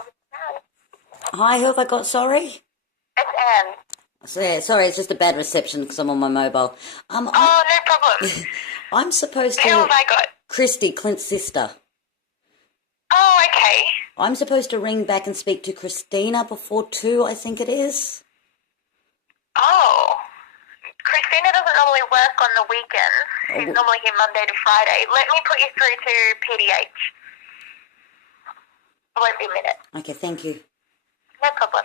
Graceville. Hi, who have I got? Sorry? It's Anne. Sorry, it's just a bad reception because I'm on my mobile. Oh, no problem. I'm supposed Who have to... I got? Christie, Clint's sister. Oh, okay. I'm supposed to ring back and speak to Christina before 2, I think it is. Oh. Christina doesn't normally work on the weekends. She's normally here Monday to Friday. Let me put you through to PDH. It won't be a minute. Okay, thank you. No problem.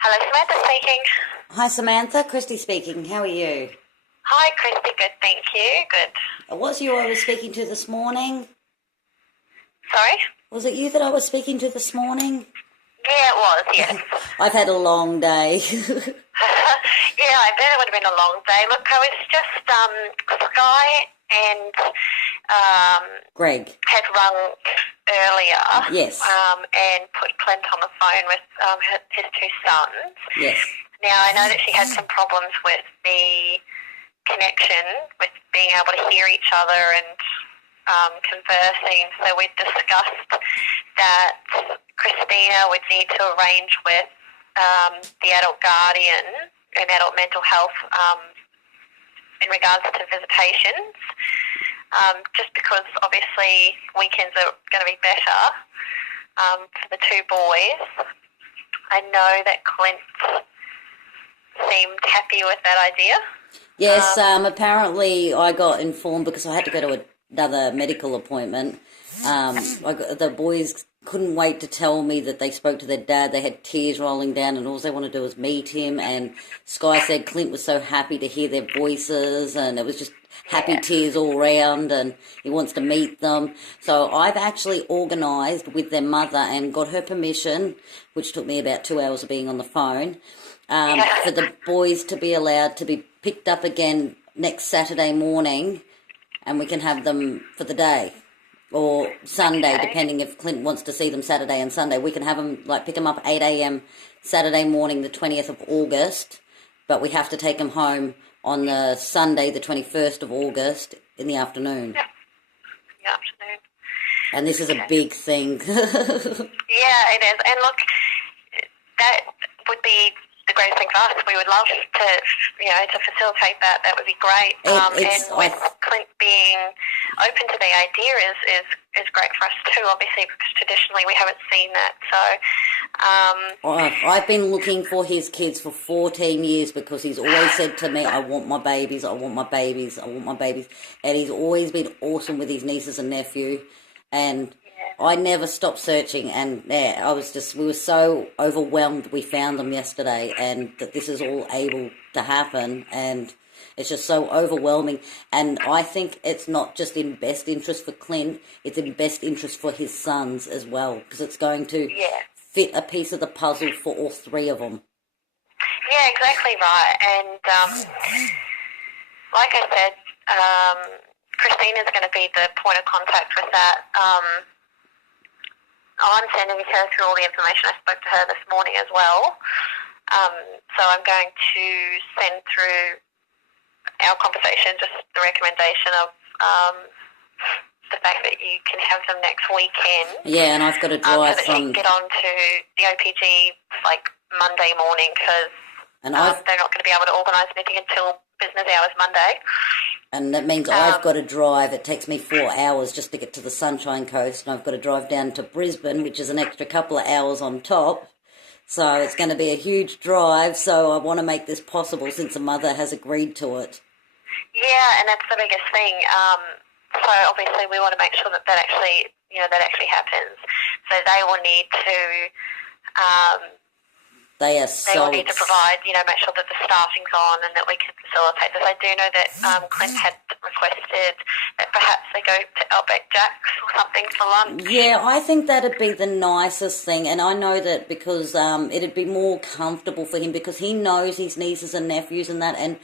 Hello, Samantha speaking. Hi, Samantha. Christie speaking. How are you? Hi, Christy. Good, thank you. Good. Was you I was speaking to this morning? Sorry? Was it you that I was speaking to this morning? Yeah, it was, yes. I've had a long day. Yeah, I bet it would have been a long day. Look, I was just, Sky and Greg. had rung earlier. Yes. And put Clint on the phone with his two sons. Yes. Now, I know that she had some problems with the connection, with being able to hear each other and conversing. So we discussed that Christina would need to arrange with the adult guardian and adult mental health in regards to visitations, just because obviously weekends are going to be better for the two boys. I know that Clint seemed happy with that idea. Yes, apparently I got informed because I had to go to another medical appointment. The boys couldn't wait to tell me that they spoke to their dad. They had tears rolling down and all they wanted to do was meet him. And Sky said Clint was so happy to hear their voices and it was just happy tears all round and he wants to meet them. So I've actually organised with their mother and got her permission, which took me about 2 hours of being on the phone, for the boys to be allowed to be picked up again next Saturday morning and we can have them for the day. Or Sunday, depending if Clint wants to see them Saturday and Sunday. We can have them, pick them up 8 a.m. Saturday morning, the 20th of August, but we have to take them home on the Sunday, the 21st of August, in the afternoon. Yeah, in the afternoon. And this is a big thing. Yeah, it is. And look, that would be the greatest thing for us. We would love to facilitate that. That would be great. And with Clint being open to the idea is great for us too, obviously, because traditionally we haven't seen that. So I've been looking for his kids for 14 years because he's always said to me, I want my babies, I want my babies, I want my babies. And he's always been awesome with his nieces and nephew. And I never stopped searching, and we were so overwhelmed we found them yesterday, and that this is all able to happen, and it's just so overwhelming. And I think it's not just in best interest for Clint, it's in best interest for his sons as well, because it's going to fit a piece of the puzzle for all three of them. Yeah, exactly right. And like I said, Christina's going to be the point of contact with that. I'm sending her through all the information. I spoke to her this morning as well. So I'm going to send through our conversation, just the recommendation of the fact that you can have them next weekend. Yeah, and I've got to drive so that she can get on to the OPG Monday morning, because And they're not going to be able to organise anything until business hours Monday. And that means I've got to drive. It takes me 4 hours just to get to the Sunshine Coast, and I've got to drive down to Brisbane, which is an extra couple of hours on top. So it's going to be a huge drive, so I want to make this possible since the mother has agreed to it. Yeah, and that's the biggest thing. So obviously we want to make sure that actually, that actually happens. So they will need to... They will need to provide, make sure that the staffing's on and that we can facilitate this. I do know that Clint had requested that perhaps they go to Outback Jack's or something for lunch. Yeah, I think that'd be the nicest thing, and I know that because it'd be more comfortable for him because he knows his nieces and nephews and that, and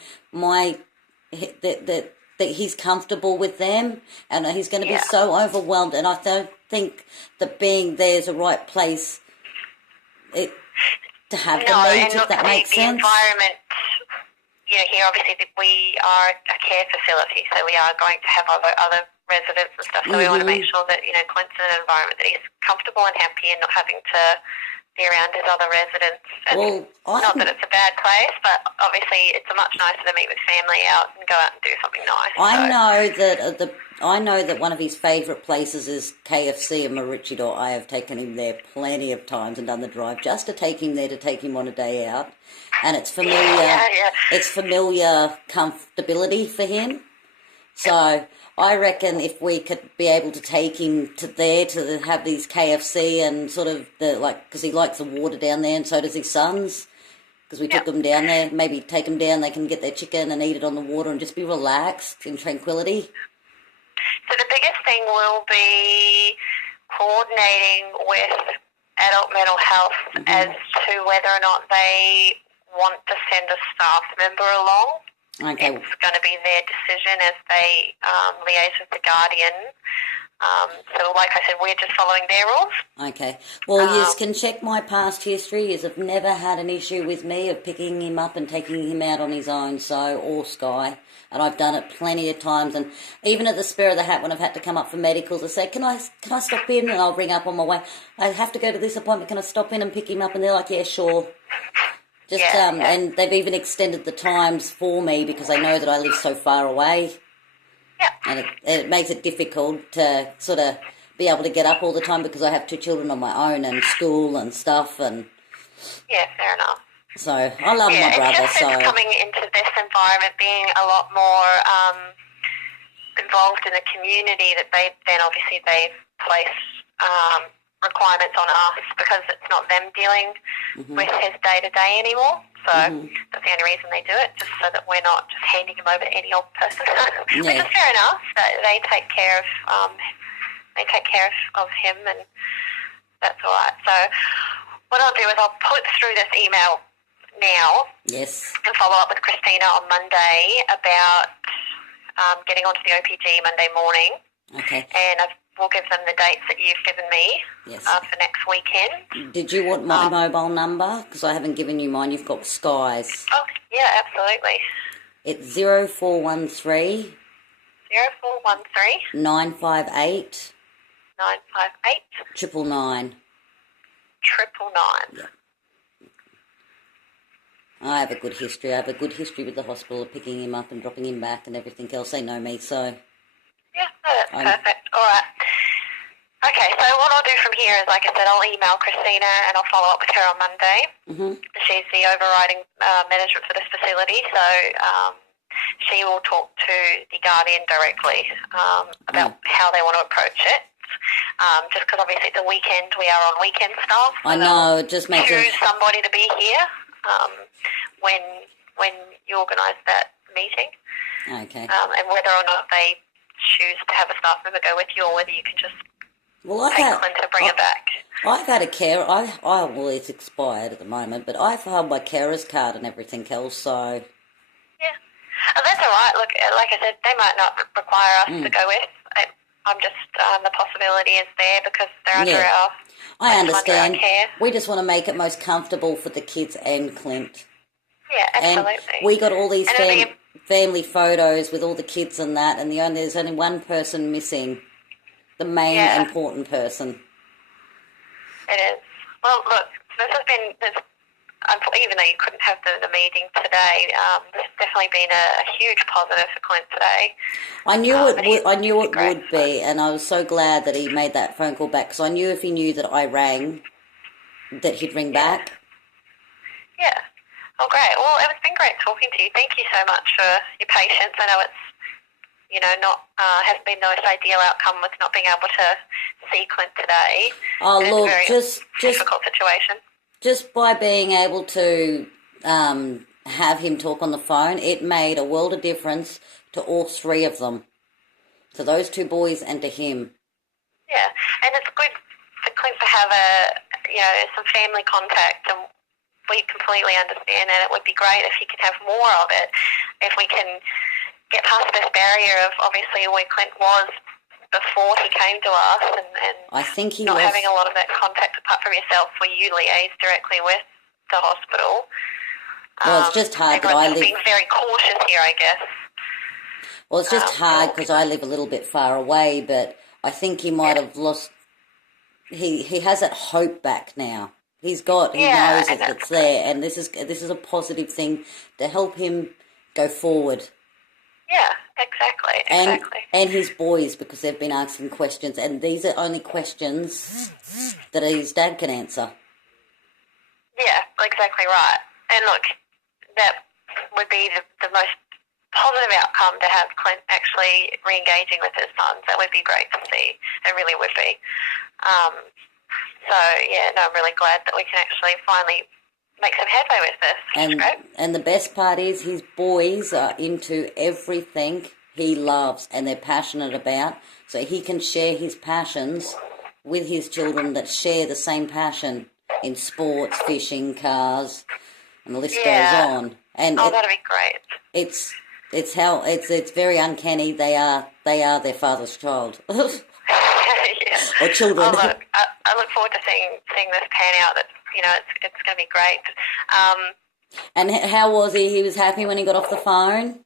that he's comfortable with them, and he's going to be so overwhelmed, and I don't think that being there is the right place. To have the needs, if that makes sense. The environment, here obviously we are a care facility, so we are going to have other residents and stuff, so we want to make sure that, Clint's in an environment that he's comfortable and happy and not having to be around his other residents. And not that it's a bad place, but obviously it's much nicer to meet with family out and go out and do something nice. I know that one of his favourite places is KFC in Maroochydore. I have taken him there plenty of times and done the drive just to take him there, to take him on a day out. And it's familiar. It's familiar comfortability for him. So I reckon if we could be able to take him to there to have these KFC and sort of because he likes the water down there, and so does his sons. Because we took them down there, maybe take them down, they can get their chicken and eat it on the water and just be relaxed in tranquility. So the biggest thing will be coordinating with adult mental health as to whether or not they want to send a staff member along. Okay. It's going to be their decision as they liaise with the guardian. So like I said, we're just following their rules. Okay. Well, you can check my past history. You have never had an issue with me of picking him up and taking him out on his own, or Sky. And I've done it plenty of times. And even at the spur of the hat when I've had to come up for medicals, I say, can I stop in? And I'll ring up on my way. I have to go to this appointment. Can I stop in and pick him up? And they're like, yeah, sure. And they've even extended the times for me because they know that I live so far away. Yeah. And it makes it difficult to sort of be able to get up all the time because I have 2 children of my own and school and stuff. And yeah, fair enough. So I love my brother. It's coming into this environment, being a lot more involved in the community, that they've placed requirements on us because it's not them dealing with his day-to-day anymore. So that's the only reason they do it, just so that we're not just handing him over to any old person. Which is fair enough. That they take care of him, and that's all right. So what I'll do is I'll put through this email now. Yes. And follow up with Christina on Monday about getting onto the OPG Monday morning. Okay. And we'll give them the dates that you've given me for next weekend. Did you want my mobile number? Because I haven't given you mine. You've got Sky's. Oh, yeah, absolutely. It's 0413 0413 958 958 999. 999. Yeah. I have a good history. I have a good history with the hospital of picking him up and dropping him back and everything else. They know me, so... Yeah, that's perfect. All right. Okay, so what I'll do from here is, like I said, I'll email Christina and I'll follow up with her on Monday. She's the overriding management for this facility, so she will talk to the guardian directly about how they want to approach it. Just because obviously it's a weekend, we are on weekend staff. So I know, it just makes choose somebody to be here when you organise that meeting. Okay. And whether or not they choose to have a staff member go with you, or whether you can just take Clint and bring it back. I've had a care. Well, it's expired at the moment, but I've had my carer's card and everything else, so... Yeah. Oh, that's all right. Look, like I said, they might not require us to go with. I'm just, the possibility is there because they're under our... I understand. We just want to make it most comfortable for the kids and Clint. Yeah, absolutely. And we got all these family photos with all the kids and that, and there's only one person missing, the main important person. It is. Well, look, this has been even though you couldn't have the meeting today, there's definitely been a huge positive for Clint today. I knew it would be, and I was so glad that he made that phone call back, because I knew if he knew that I rang, that he'd ring back. Yeah. Oh, great. Well, it's been great talking to you. Thank you so much for your patience. I know it's, not hasn't been the most ideal outcome with not being able to see Clint today. Oh, look, it's a very difficult situation. Just by being able to have him talk on the phone, it made a world of difference to all three of them, to those two boys and to him. Yeah, and it's good for Clint to have some family contact, and we completely understand that. It would be great if he could have more of it, if we can get past this barrier of obviously where Clint was before he came to us, and I think he not having a lot of that contact apart from yourself, where you liaise directly with the hospital. Well, it's just hard that I live... being very cautious here, I guess. Well, it's just hard because I live a little bit far away, but I think he might have lost... He has that hope back now. He knows it's there, and this is a positive thing to help him go forward. Yeah, exactly. And his boys, because they've been asking questions, and these are only questions that his dad can answer. Yeah, exactly right. And look, that would be the most positive outcome, to have Clint actually re-engaging with his sons. That would be great to see. It really would be. I'm really glad that we can actually finally make some headway with this. And the best part is his boys are into everything he loves and they're passionate about, so he can share his passions with his children that share the same passion in sports, fishing, cars, and the list goes on. And that'd be great. It's very uncanny. They are their father's child. Or children. I look forward to seeing this pan out. That it's going to be great. And how was he? He was happy when he got off the phone?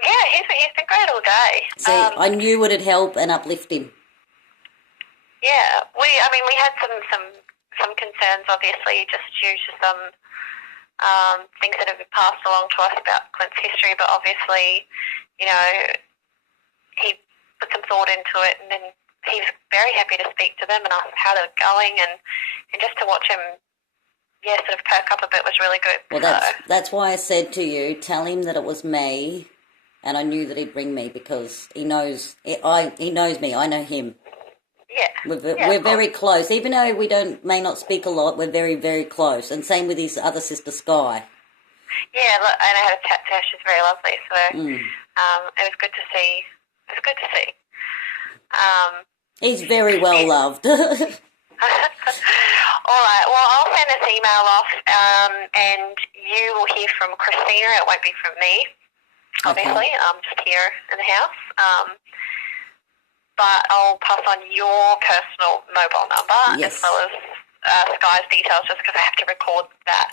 Yeah, he's been great all day. See, I knew it would help and uplift him. Yeah, we had some concerns, obviously, just due to some things that have been passed along to us about Clint's history, but obviously, he put some thought into it, and then he was very happy to speak to them and ask how they were going, and just to watch him, sort of perk up a bit was really good. Well, that's why I said to you, tell him that it was me, and I knew that he'd ring me because he knows me. I know him. Yeah, we're very close, even though we may not speak a lot. We're very, very close, and same with his other sister Sky. Yeah, look, and I had a chat to her. She's very lovely, so it was good to see. It was good to see. He's very well loved. All right. Well, I'll send this email off, and you will hear from Christina. It won't be from me, obviously. Okay. I'm just here in the house. But I'll pass on your personal mobile number as well as Sky's details, just because I have to record that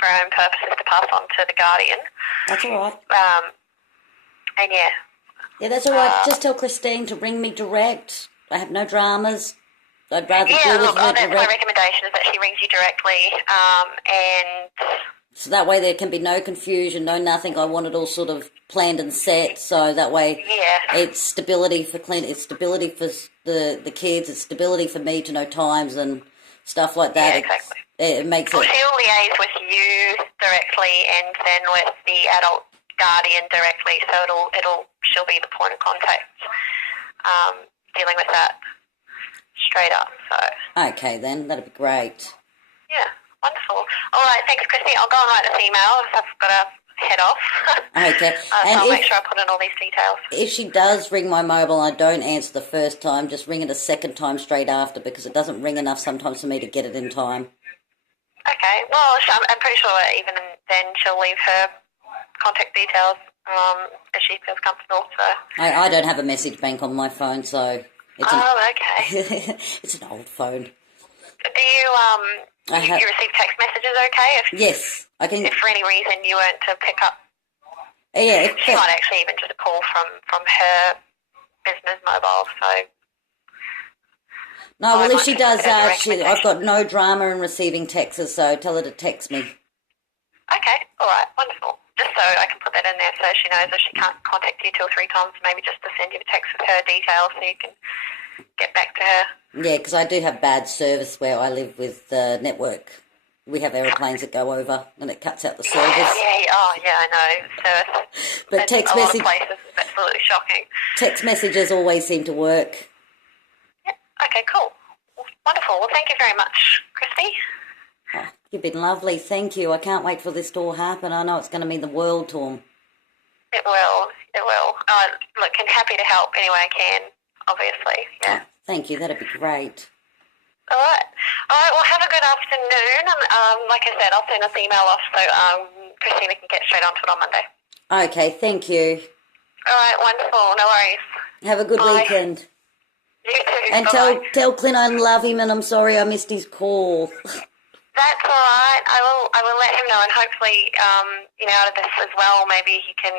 for our own purposes to pass on to the Guardian. That's all right. And yeah, that's all right. Just tell Christine to ring me direct. I have no dramas. I'd rather deal with her that's direct. my recommendation, is that she rings you directly, and so that way there can be no confusion, no nothing. I want it all sort of planned and set, so that way it's stability for Clint, it's stability for the kids, it's stability for me to know times and stuff like that. Yeah, exactly. It makes it... Well, she'll liaise with you directly, and then with the adult guardian directly, so she'll be the point of contact, dealing with that straight up. So okay, then that'd be great. Yeah, wonderful. All right, thanks, Christy. I'll go and write this email because I've got to head off. Okay. So I'll make sure I put in all these details. If she does ring my mobile and I don't answer the first time, just ring it a second time straight after, because it doesn't ring enough sometimes for me to get it in time. Okay. Well, I'm pretty sure even then she'll leave her contact details if she feels comfortable. So I don't have a message bank on my phone, so... okay. It's an old phone. Do you you receive text messages okay? Yes, I can. If for any reason you weren't to pick up, she might actually even just call from her business mobile. So No, well, if she does, recommendation. I've got no drama in receiving texts, so tell her to text me. Okay, all right, wonderful. Just so I can put that in there so she knows if she can't contact you 2 or 3 times, maybe just to send you a text with her details so you can get back to her. Yeah, because I do have bad service where I live with the network. We have aeroplanes that go over and it cuts out the service. Yeah, I know. Service. But text a message, lot of places is absolutely shocking. text messages always seem to work. Yep. Okay, cool. Wonderful. Well, thank you very much, Christy. Oh, you've been lovely, thank you. I can't wait for this to all happen. I know it's going to mean the world to them. It will. Look, I'm happy to help any way I can, obviously. Yeah. Oh, thank you, that'd be great. All right. Well, have a good afternoon. Like I said, I'll send this email off so Christina can get straight onto it on Monday. Okay, thank you. All right, wonderful. No worries. Have a good Bye. weekend. You too. And Bye-bye. tell Clint I love him and I'm sorry I missed his call. That's all right. I will let him know, and hopefully, out of this as well, maybe he can,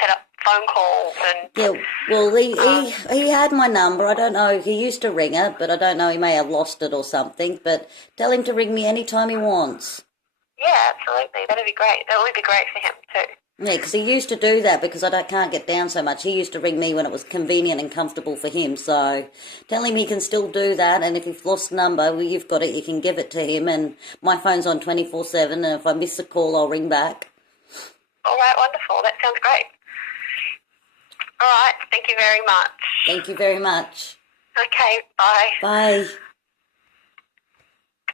set up phone calls and. Yeah, well, he had my number. I don't know. He used to ring it, but I don't know. He may have lost it or something. But tell him to ring me anytime he wants. Yeah, absolutely. That'd be great. That would be great for him too. Yeah, because he used to do that because I can't get down so much. He used to ring me when it was convenient and comfortable for him. So tell him he can still do that. And if you've lost a number, well, you've got it. You can give it to him. And my phone's on 24/7. And if I miss a call, I'll ring back. All right, wonderful. That sounds great. All right, thank you very much. Thank you very much. Okay, bye. Bye.